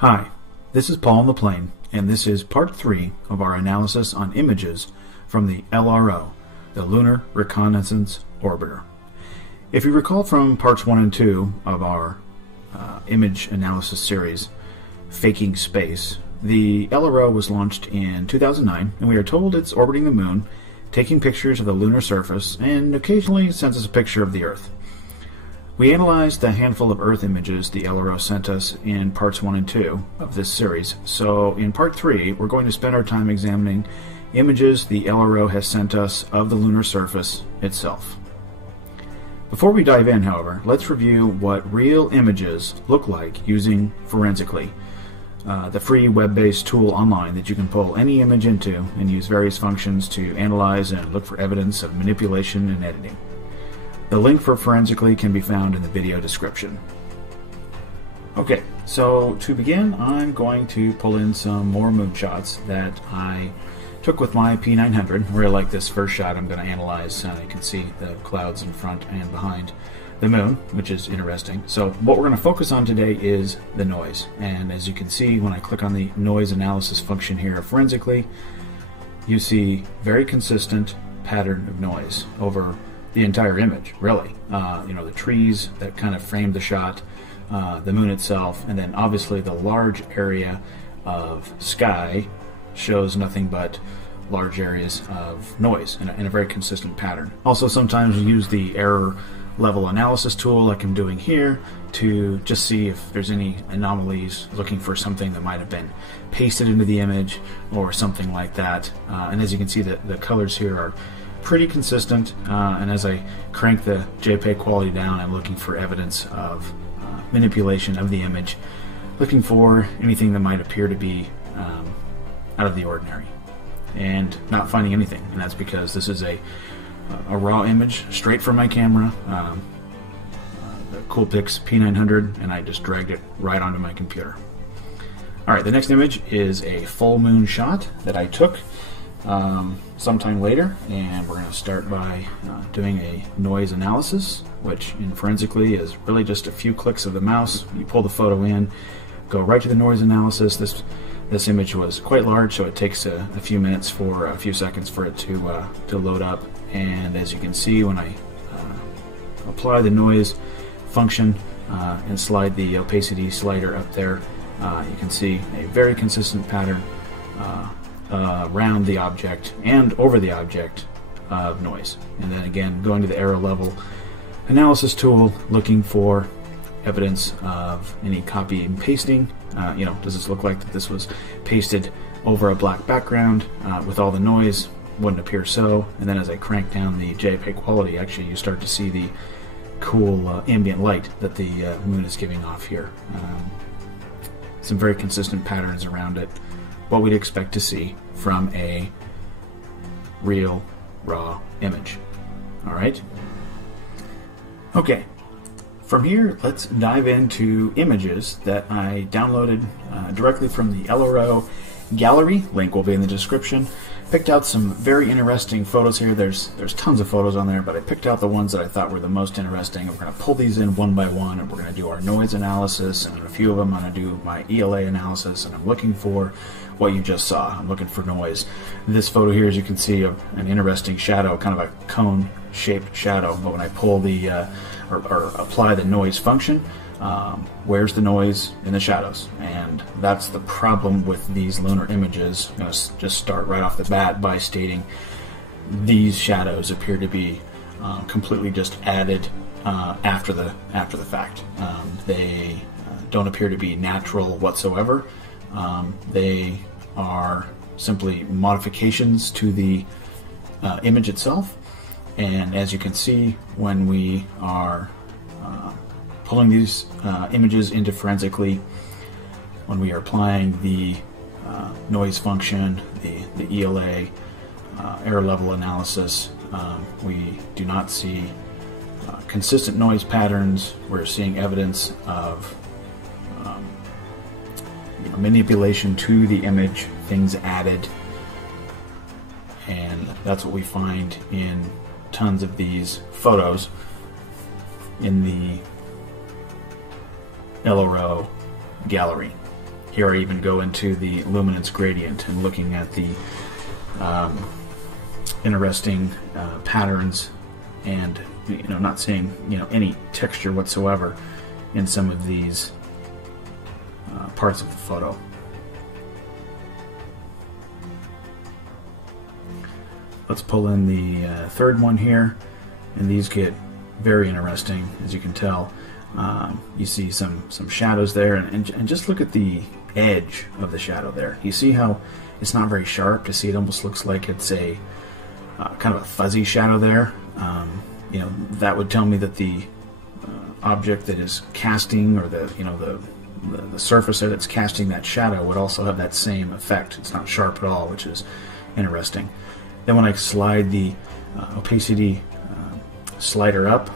Hi, this is Paul on the plane, and this is part 3 of our analysis on images from the LRO, the Lunar Reconnaissance Orbiter. If you recall from parts 1 and 2 of our image analysis series, Faking Space, the LRO was launched in 2009, and we are told it's orbiting the moon, taking pictures of the lunar surface, and occasionally sends us a picture of the Earth. We analyzed the handful of Earth images the LRO sent us in parts 1 and 2 of this series, so in part 3 we're going to spend our time examining images the LRO has sent us of the lunar surface itself. Before we dive in, however, let's review what real images look like using Forensically, the free web-based tool online that you can pull any image into and use various functions to analyze and look for evidence of manipulation and editing. The link for Forensically can be found in the video description. Okay, so to begin, I'm going to pull in some more moonshots that I took with my P900. I really like this first shot I'm going to analyze. You can see the clouds in front and behind the moon, which is interesting. So what we're going to focus on today is the noise. And as you can see, when I click on the noise analysis function here Forensically, you see very consistent pattern of noise over the entire image, really. The trees that kind of frame the shot, the moon itself, and then obviously the large area of sky shows nothing but large areas of noise in a very consistent pattern. Also, sometimes we use the error level analysis tool like I'm doing here to just see if there's any anomalies, looking for something that might have been pasted into the image or something like that. And as you can see, the colors here are pretty consistent, and as I crank the JPEG quality down, I'm looking for evidence of manipulation of the image, looking for anything that might appear to be out of the ordinary, and not finding anything. And that's because this is a raw image straight from my camera, the Coolpix P900, and I just dragged it right onto my computer. Alright, the next image is a full moon shot that I took sometime later, and we're going to start by doing a noise analysis, which in Forensically is really just a few clicks of the mouse. You pull the photo in, go right to the noise analysis. This image was quite large, so it takes a few minutes for a few seconds for it to load up. And as you can see, when I apply the noise function and slide the opacity slider up there, you can see a very consistent pattern around the object and over the object of noise. And then again, going to the error level analysis tool, looking for evidence of any copy and pasting. Does this look like that this was pasted over a black background with all the noise? Wouldn't appear so. And then as I crank down the JPEG quality, actually you start to see the cool ambient light that the moon is giving off here. Some very consistent patterns around it. What we'd expect to see from a real raw image. Alright? Okay. From here, let's dive into images that I downloaded directly from the LRO gallery. Link will be in the description. Picked out some very interesting photos here. There's tons of photos on there, but I picked out the ones that I thought were the most interesting. We're going to pull these in one by one, and we're going to do our noise analysis, and in a few of them I'm going to do my ELA analysis, and I'm looking for what you just saw. I'm looking for noise. This photo here, as you can see, an interesting shadow, kind of a cone-shaped shadow, but when I pull the or apply the noise function, where's the noise in the shadows? And that's the problem with these lunar images. I'm going to just start right off the bat by stating these shadows appear to be completely just added after the fact. They don't appear to be natural whatsoever. They are simply modifications to the image itself. And as you can see, when we are pulling these images into Forensically, when we are applying the noise function, the ELA, error level analysis, we do not see consistent noise patterns. We're seeing evidence of manipulation to the image, things added, and that's what we find in tons of these photos in the LRO gallery. Here I even go into the luminance gradient and looking at the interesting patterns, and not seeing any texture whatsoever in some of these parts of the photo. Let's pull in the third one here, and these get very interesting, as you can tell. You see some shadows there, and just look at the edge of the shadow there. You see how it's not very sharp. To see, it almost looks like it's a kind of a fuzzy shadow there. That would tell me that the object that is casting, or the surface there that's casting that shadow, would also have that same effect. It's not sharp at all, which is interesting. Then when I slide the opacity slider up,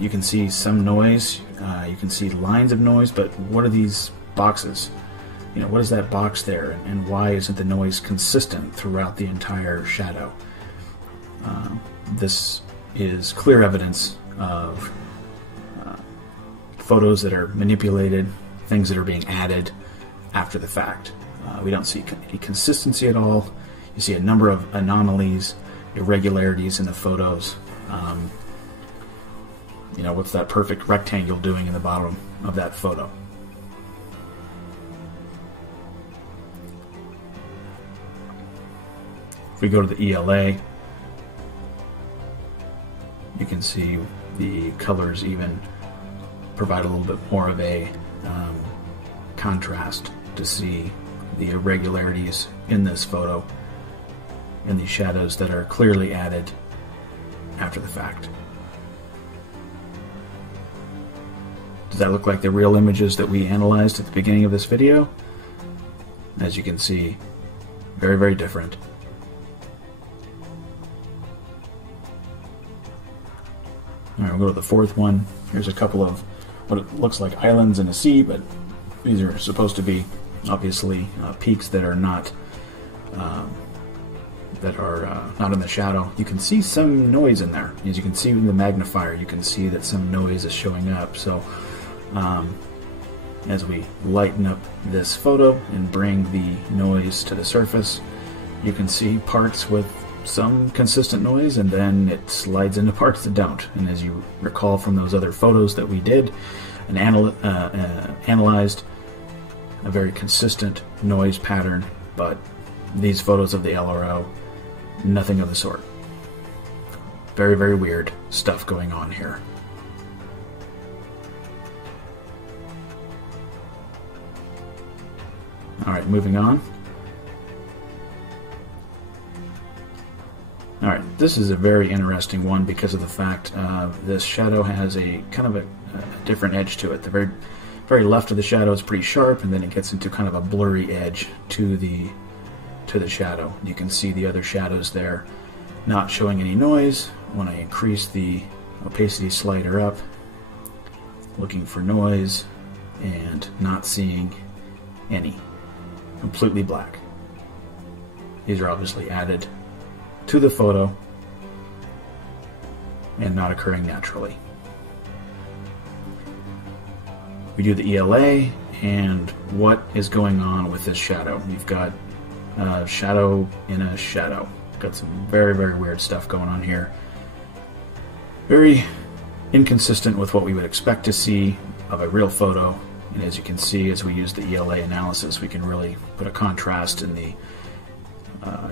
you can see some noise. You can see lines of noise, but what are these boxes? What is that box there, and why isn't the noise consistent throughout the entire shadow? This is clear evidence of photos that are manipulated, things that are being added after the fact. We don't see any consistency at all. You see a number of anomalies, irregularities in the photos. What's that perfect rectangle doing in the bottom of that photo? If we go to the ELA, you can see the colors even provide a little bit more of a contrast to see the irregularities in this photo and the shadows that are clearly added after the fact. Does that look like the real images that we analyzed at the beginning of this video? As you can see, very, very different. All right, we'll go to the fourth one. Here's a couple of what it looks like islands in a sea, but these are supposed to be obviously peaks that are not not in the shadow. You can see some noise in there. As you can see in the magnifier, you can see that some noise is showing up. So as we lighten up this photo and bring the noise to the surface, you can see parts with some consistent noise, and then it slides into parts that don't. And as you recall from those other photos that we did and analyzed, a very consistent noise pattern, but these photos of the LRO, nothing of the sort. Very, very weird stuff going on here. Alright, moving on. Alright, this is a very interesting one because of the fact this shadow has a kind of a different edge to it. The very left of the shadow is pretty sharp, and then it gets into kind of a blurry edge to the shadow. You can see the other shadows there not showing any noise. When I increase the opacity slider up, looking for noise, and not seeing any. Completely black. These are obviously added to the photo and not occurring naturally. We do the ELA, and what is going on with this shadow? You've got a shadow in a shadow. Got some very, very weird stuff going on here. Very inconsistent with what we would expect to see of a real photo. And as you can see, as we use the ELA analysis, we can really put a contrast in the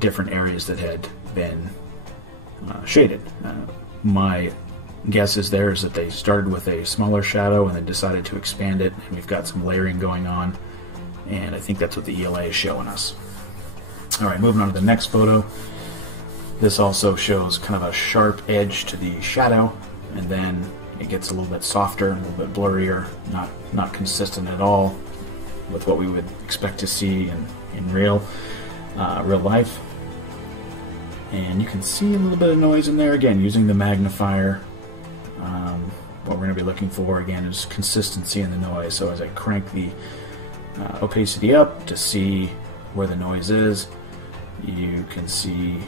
different areas that had been shaded. My guess is that they started with a smaller shadow and then decided to expand it, and we've got some layering going on, and I think that's what the ELA is showing us. Alright, moving on to the next photo. This also shows kind of a sharp edge to the shadow, and then it gets a little bit softer, a little bit blurrier, not consistent at all with what we would expect to see in real life. And you can see a little bit of noise in there, again, using the magnifier. What we're going to be looking for, again, is consistency in the noise. So as I crank the opacity up to see where the noise is, you can see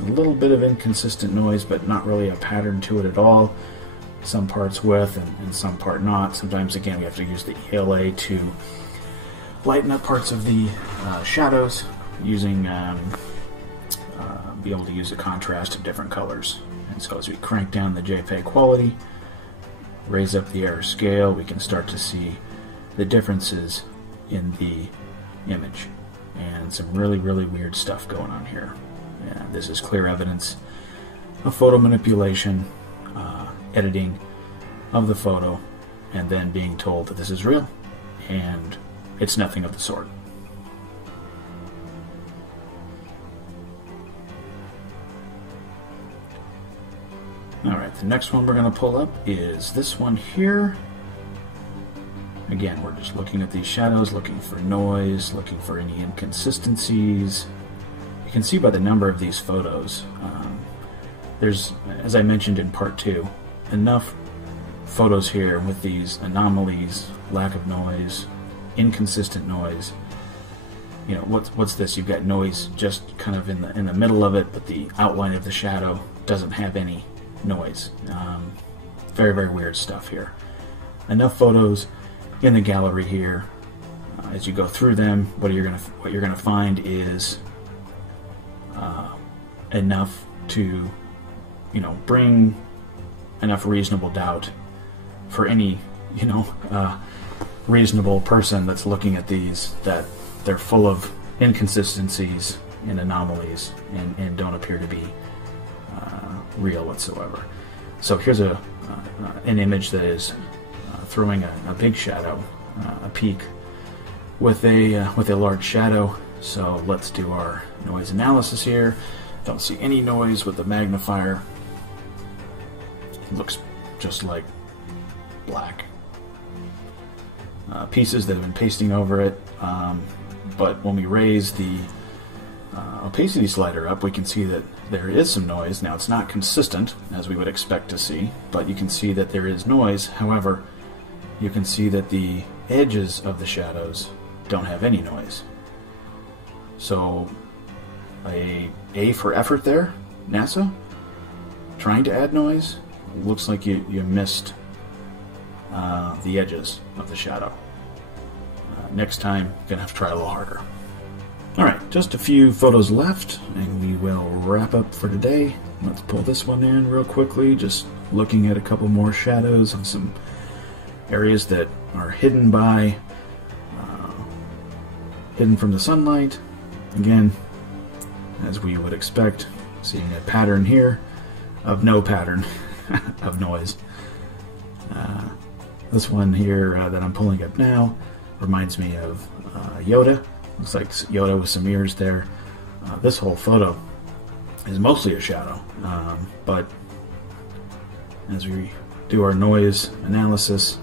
a little bit of inconsistent noise, but not really a pattern to it at all. Some parts with and some part not. Sometimes, again, we have to use the ELA to lighten up parts of the shadows using be able to use a contrast of different colors. And so as we crank down the JPEG quality, raise up the error scale, we can start to see the differences in the image and some really weird stuff going on here. And this is clear evidence of photo manipulation, editing of the photo, and then being told that this is real, and it's nothing of the sort. Alright, the next one we're going to pull up is this one here. Again, we're just looking at these shadows, looking for noise, looking for any inconsistencies. You can see by the number of these photos, there's, as I mentioned in part 2, enough photos here with these anomalies, lack of noise, inconsistent noise. You know, what's this? You've got noise just kind of in the middle of it, but the outline of the shadow doesn't have any noise. Very weird stuff here. Enough photos in the gallery here. As you go through them, what you're gonna find is enough to, you know, bring enough reasonable doubt for any, you know, reasonable person that's looking at these, that they're full of inconsistencies and anomalies and don't appear to be real whatsoever. So here's an image that is throwing a big shadow, a peak with a large shadow. So let's do our noise analysis here. Don't see any noise with the magnifier. It looks just like black pieces that have been pasting over it. But when we raise the opacity slider up, we can see that there is some noise. Now, it's not consistent, as we would expect to see, but you can see that there is noise. However, you can see that the edges of the shadows don't have any noise. So, A for effort there, NASA, trying to add noise. Looks like you missed the edges of the shadow. Next time, you're going to have to try a little harder. Alright, just a few photos left, and we will wrap up for today. Let's pull this one in real quickly, just looking at a couple more shadows of some areas that are hidden from the sunlight. Again, as we would expect, seeing a pattern here of no pattern of noise. This one here that I'm pulling up now reminds me of Yoda. Looks like Yoda with some ears there. This whole photo is mostly a shadow, but as we do our noise analysis,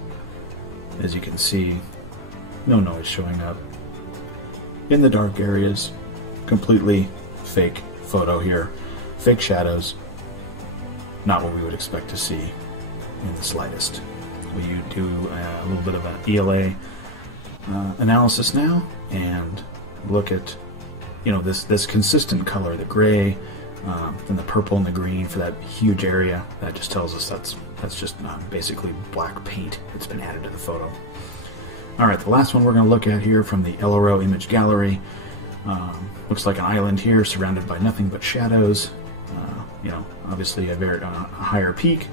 as you can see, no noise showing up in the dark areas. Completely fake photo here. Fake shadows. Not what we would expect to see in the slightest. We do a little bit of an ELA analysis now and look at, you know, this consistent color, the gray, and the purple and the green for that huge area. That just tells us that's just basically black paint that's been added to the photo. Alright, the last one we're going to look at here from the LRO image gallery. Looks like an island here surrounded by nothing but shadows. You know, obviously a higher peak.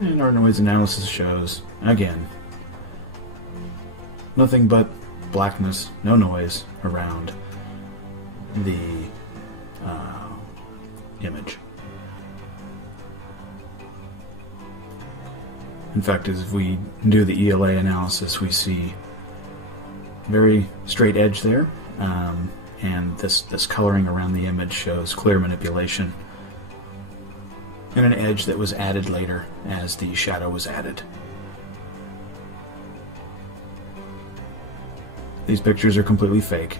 And our noise analysis shows, again, nothing but blackness, no noise around the image. In fact, as we do the ELA analysis, we see very straight edge there, and this coloring around the image shows clear manipulation, and an edge that was added later as the shadow was added. These pictures are completely fake,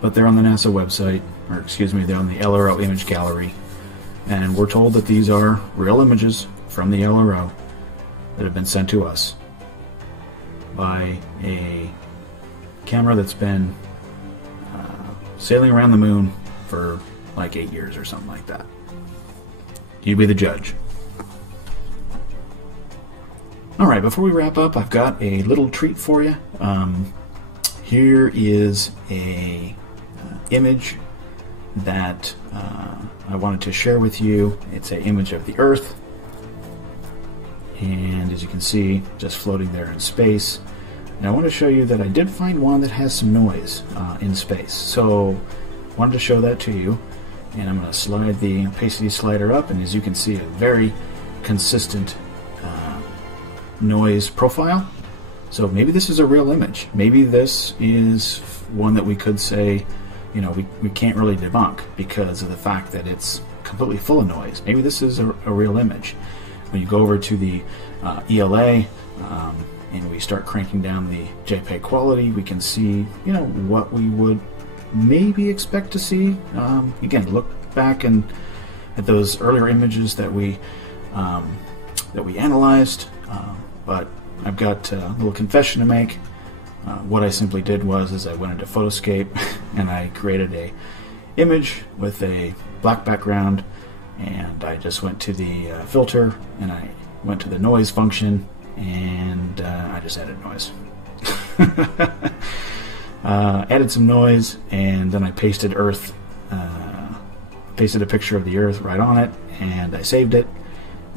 but they're on the NASA website, or excuse me, they're on the LRO image gallery, and we're told that these are real images from the LRO that have been sent to us by a camera that's been sailing around the moon for like 8 years or something like that. You be the judge. Alright, before we wrap up, I've got a little treat for you. Here is a image that I wanted to share with you. It's an image of the Earth, and as you can see, just floating there in space. And I want to show you that I did find one that has some noise in space. So I wanted to show that to you, and I'm going to slide the opacity slider up, and as you can see, a very consistent noise profile. So maybe this is a real image. Maybe this is one that we could say, you know, we can't really debunk because of the fact that it's completely full of noise. Maybe this is a real image. When you go over to the ELA and we start cranking down the JPEG quality, we can see, you know, what we would maybe expect to see. Again, look back at those earlier images that we analyzed. But I've got a little confession to make. What I simply did was I went into Photoscape and I created a image with a black background, and I just went to the filter and I went to the noise function, and I just added noise. Added some noise, and then I pasted Earth, pasted a picture of the Earth right on it, and I saved it.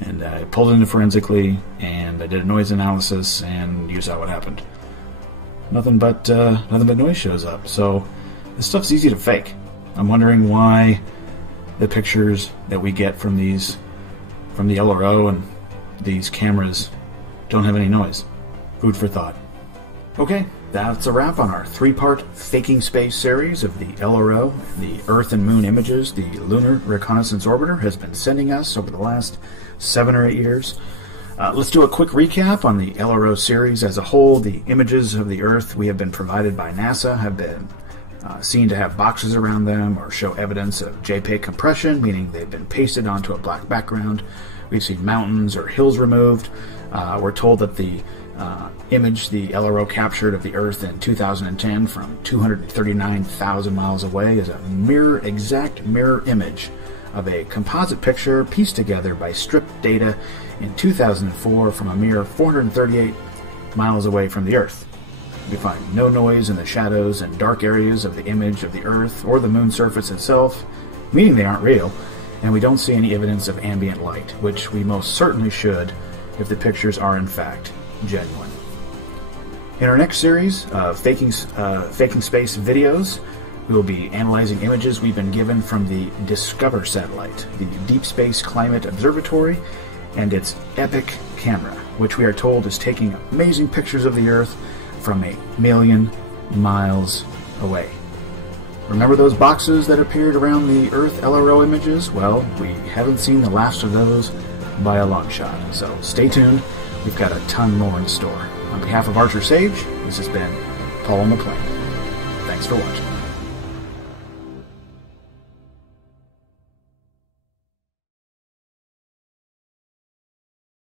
And I pulled it into forensically, and I did a noise analysis, and you saw what happened. Nothing but noise shows up. So this stuff's easy to fake. I'm wondering why the pictures that we get from the LRO and these cameras don't have any noise. Food for thought. Okay, that's a wrap on our 3-part Faking Space series of the LRO, the Earth and Moon images the Lunar Reconnaissance Orbiter has been sending us over the last 7 or 8 years. Let's do a quick recap on the LRO series as a whole. The images of the Earth we have been provided by NASA have been seen to have boxes around them or show evidence of JPEG compression, meaning they've been pasted onto a black background. We've seen mountains or hills removed. We're told that the image the LRO captured of the Earth in 2010 from 239,000 miles away is a exact mirror image of a composite picture pieced together by stripped data in 2004 from a mere 438 miles away from the Earth. We find no noise in the shadows and dark areas of the image of the Earth or the moon surface itself, meaning they aren't real, and we don't see any evidence of ambient light, which we most certainly should if the pictures are in fact genuine. In our next series of Faking Space videos, we will be analyzing images we've been given from the Discover satellite, the Deep Space Climate Observatory, and its EPIC camera, which we are told is taking amazing pictures of the Earth from 1,000,000 miles away. Remember those boxes that appeared around the Earth LRO images? Well, we haven't seen the last of those by a long shot, so stay tuned. We've got a ton more in store. On behalf of Archer Sage, this has been Paul on the Plane. Thanks for watching.